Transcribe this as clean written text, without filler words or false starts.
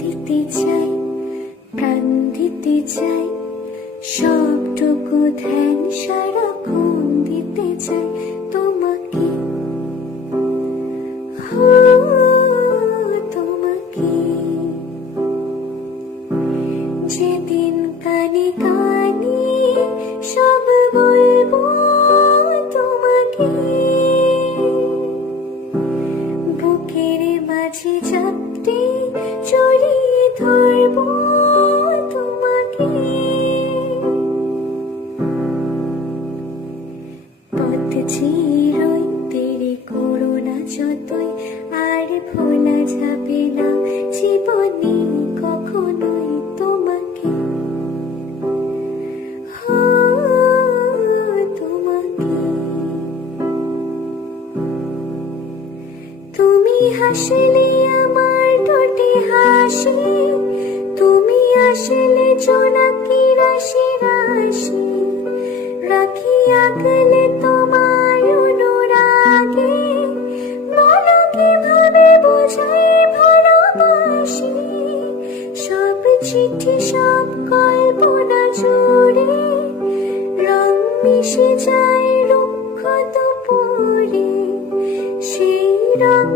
দিতে চাই, প্রাণ দিতে চাই, সবটুকু ধ্যান সারাক্ষণ দিতে চাই তোমাকে, তোমাকে। যেদিন কানে কানে সব বলবো তোমাকে, বুকের মাঝে চাপতে জড়িয়ে ধরবো তোমাকে। পথ চিরই তেরে করোনা যতই, আর ভোলা যাবে না জীবনে কখনোই তোমাকে, তোমাকে। তুমি হাসলে আমার ঠোঁটে হাসি, তুমি আসলে জোনাকি রাশি রাশি, রাখি আগলে তোমার অনুরাগে, বলো কিভাবে বোঝাই ভালোবাসি। সব চিঠি সব কল্পনা জুড়ে রং মিশে যায় রুক্ষ দুপুরে, সেই রং